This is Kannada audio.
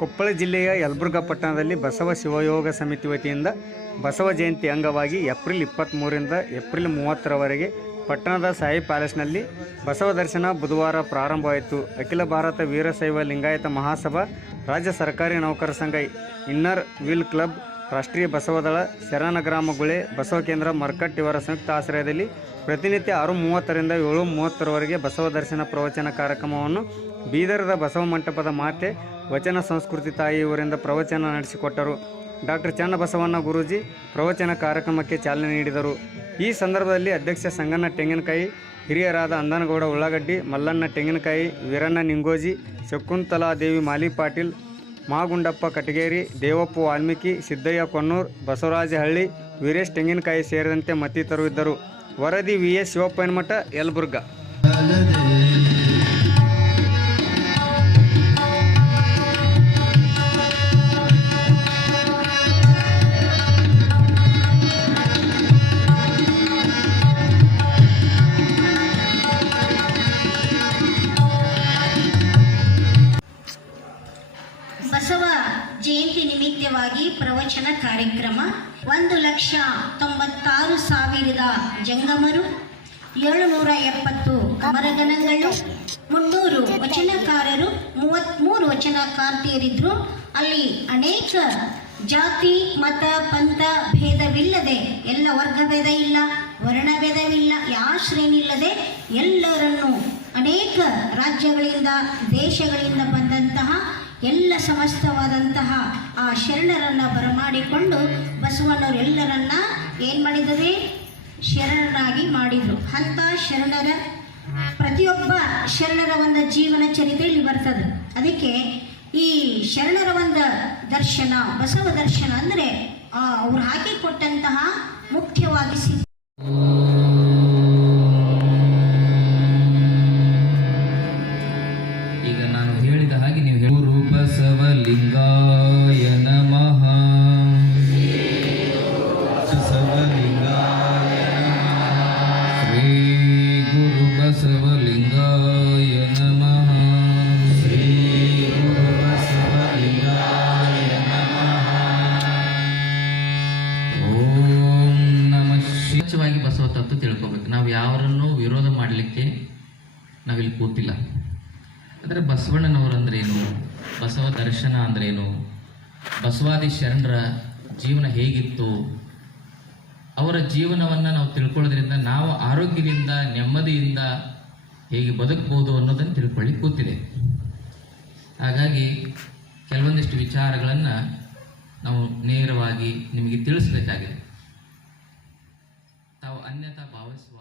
ಕೊಪ್ಪಳ ಜಿಲ್ಲೆಯ ಯಲಬುರ್ಗಾ ಪಟ್ಟಣದಲ್ಲಿ ಬಸವ ಶಿವಯೋಗ ಸಮಿತಿ ವತಿಯಿಂದ ಬಸವ ಜಯಂತಿ ಅಂಗವಾಗಿ ಏಪ್ರಿಲ್ 23ರಿಂದ ಏಪ್ರಿಲ್ 30ರವರೆಗೆ ಪಟ್ಟಣದ ಸಾಯಿ ಪ್ಯಾಲೇಸ್ನಲ್ಲಿ ಬಸವ ದರ್ಶನ ಬುಧವಾರ ಪ್ರಾರಂಭವಾಯಿತು. ಅಖಿಲ ಭಾರತ ವೀರಶೈವ ಲಿಂಗಾಯತ ಮಹಾಸಭಾ, ರಾಜ್ಯ ಸರ್ಕಾರಿ ನೌಕರ ಸಂಘ, ಇನ್ನರ್ ವೀಲ್ ಕ್ಲಬ್, ರಾಷ್ಟ್ರೀಯ ಬಸವದಳ, ಶರಣಗ್ರಾಮ ಗುಳೆ, ಬಸವ ಕೇಂದ್ರ ಮರ್ಕಟ್ ಇವರ ಸಂಯುಕ್ತ ಆಶ್ರಯದಲ್ಲಿ ಪ್ರತಿನಿತ್ಯ 6:30ರಿಂದ 7:30ರವರೆಗೆ ಬಸವ ದರ್ಶನ ಪ್ರವಚನ ಕಾರ್ಯಕ್ರಮವನ್ನು ಬೀದರದ ಬಸವ ಮಂಟಪದ ಮಾತೆ ವಚನ ಸಂಸ್ಕೃತಿ ತಾಯಿ ಇವರಿಂದ ಪ್ರವಚನ ನಡೆಸಿಕೊಟ್ಟರು. ಡಾಕ್ಟರ್ ಚನ್ನಬಸವಣ್ಣ ಗುರೂಜಿ ಪ್ರವಚನ ಕಾರ್ಯಕ್ರಮಕ್ಕೆ ಚಾಲನೆ ನೀಡಿದರು. ಈ ಸಂದರ್ಭದಲ್ಲಿ ಅಧ್ಯಕ್ಷ ಸಂಗಣ್ಣ ತೆಂಗಿನಕಾಯಿ, ಹಿರಿಯರಾದ ಅಂದನಗೌಡ ಉಳ್ಳಾಗಡ್ಡಿ, ಮಲ್ಲಣ್ಣ ತೆಂಗಿನಕಾಯಿ, ವೀರಣ್ಣ ನಿಂಗೋಜಿ, ಶಕುಂತಲಾದೇವಿ ಮಾಲಿ ಪಾಟೀಲ್, ಮಾಗುಂಡಪ್ಪ ಕಟಗೇರಿ, ದೇವಪ್ಪ ವಾಲ್ಮೀಕಿ, ಸಿದ್ದಯ್ಯ ಕೊನ್ನೂರ್, ಬಸವರಾಜ ಹಳ್ಳಿ, ವೀರೇಶ್ ತೆಂಗಿನಕಾಯಿ ಸೇರಿದಂತೆ ಮತ್ತಿತರರು ಇದ್ದರು. ವರದಿ VS ಶಿವಪ್ಪನಮಠ, ಯಲಬುರ್ಗಾ. ಬಸವ ಜಯಂತಿ ನಿಮಿತ್ತವಾಗಿ ಪ್ರವಚನ ಕಾರ್ಯಕ್ರಮ. 1,96,000 ಜಂಗಮರು, 770 ಅಮರಗಣಗಳು, 300 ವಚನಕಾರರು, 33 ವಚನಕಾರ್ತಿಯರಿದ್ದರು. ಅಲ್ಲಿ ಅನೇಕ ಜಾತಿ ಮತ ಪಂಥ ಭೇದವಿಲ್ಲದೆ, ಎಲ್ಲ ವರ್ಗ ಭೇದ ಇಲ್ಲ, ವರ್ಣ ಭೇದವಿಲ್ಲ, ಯಾವ ಶ್ರೇಣಿ ಇಲ್ಲದೆ ಎಲ್ಲರನ್ನು ಅನೇಕ ರಾಜ್ಯಗಳಿಂದ ದೇಶಗಳಿಂದ ಬಂದಂತಹ ಎಲ್ಲ ಸಮಸ್ತವಾದಂತಹ ಆ ಶರಣರನ್ನು ಬರಮಾಡಿಕೊಂಡು ಬಸವಣ್ಣವರು ಎಲ್ಲರನ್ನ ಏನು ಮಾಡಿದರೆ ಶರಣರಾಗಿ ಮಾಡಿದರು. ಅಂಥ ಶರಣರ ಪ್ರತಿಯೊಬ್ಬ ಶರಣರ ಒಂದು ಜೀವನ ಚರಿತ್ರೆ ಇಲ್ಲಿ ಬರ್ತದೆ. ಅದಕ್ಕೆ ಈ ಶರಣರ ಒಂದು ದರ್ಶನ, ಬಸವ ದರ್ಶನ ಅಂದರೆ ಅವ್ರು ಹಾಕಿಕೊಟ್ಟಂತಹ ಮುಖ್ಯವಾಗಿ ಈಗ ನಾನು ಹೇಳಿದ ಹಾಗೆ ನೀವು ಗುರು ಬಸವಲಿಂಗಾಯ ನಮಃ, ಬಸವಲಿಂಗಾಯ ನಮಃ, ಶ್ರೀ ಗುರು ಬಸವಲಿಂಗಾಯ ನಮಃ, ಶ್ರೀ ಗುರು ಬಸವಲಿಂಗಾಯ ನಮಃ. ಓಂ ನಮಃ. ಸ್ವಚ್ಛವಾಗಿ ಬಸವ ತತ್ವ ತಿಳ್ಕೊಬೇಕು. ನಾವು ಯಾರನ್ನೂ ವಿರೋಧ ಮಾಡಲಿಕ್ಕೆ ನಾವಿಲ್ಲಿ ಕೂತಿಲ್ಲ. ಅಂದರೆ ಬಸವಣ್ಣನವರಂದ್ರೇನು, ಬಸವ ದರ್ಶನ ಅಂದ್ರೇನು, ಬಸವಾದಿ ಶರಣರ ಜೀವನ ಹೇಗಿತ್ತು, ಅವರ ಜೀವನವನ್ನು ನಾವು ತಿಳ್ಕೊಳ್ಳೋದ್ರಿಂದ ನಾವು ಆರೋಗ್ಯದಿಂದ ನೆಮ್ಮದಿಯಿಂದ ಹೇಗೆ ಬದುಕಬಹುದು ಅನ್ನೋದನ್ನು ತಿಳ್ಕೊಳ್ಳಿ ಕೂತಿದೆ. ಹಾಗಾಗಿ ಕೆಲವೊಂದಿಷ್ಟು ವಿಚಾರಗಳನ್ನು ನಾವು ನೇರವಾಗಿ ನಿಮಗೆ ತಿಳಿಸಬೇಕಾಗಿದೆ. ತಾವು ಅನ್ಯತಾ ಭಾವಿಸುವ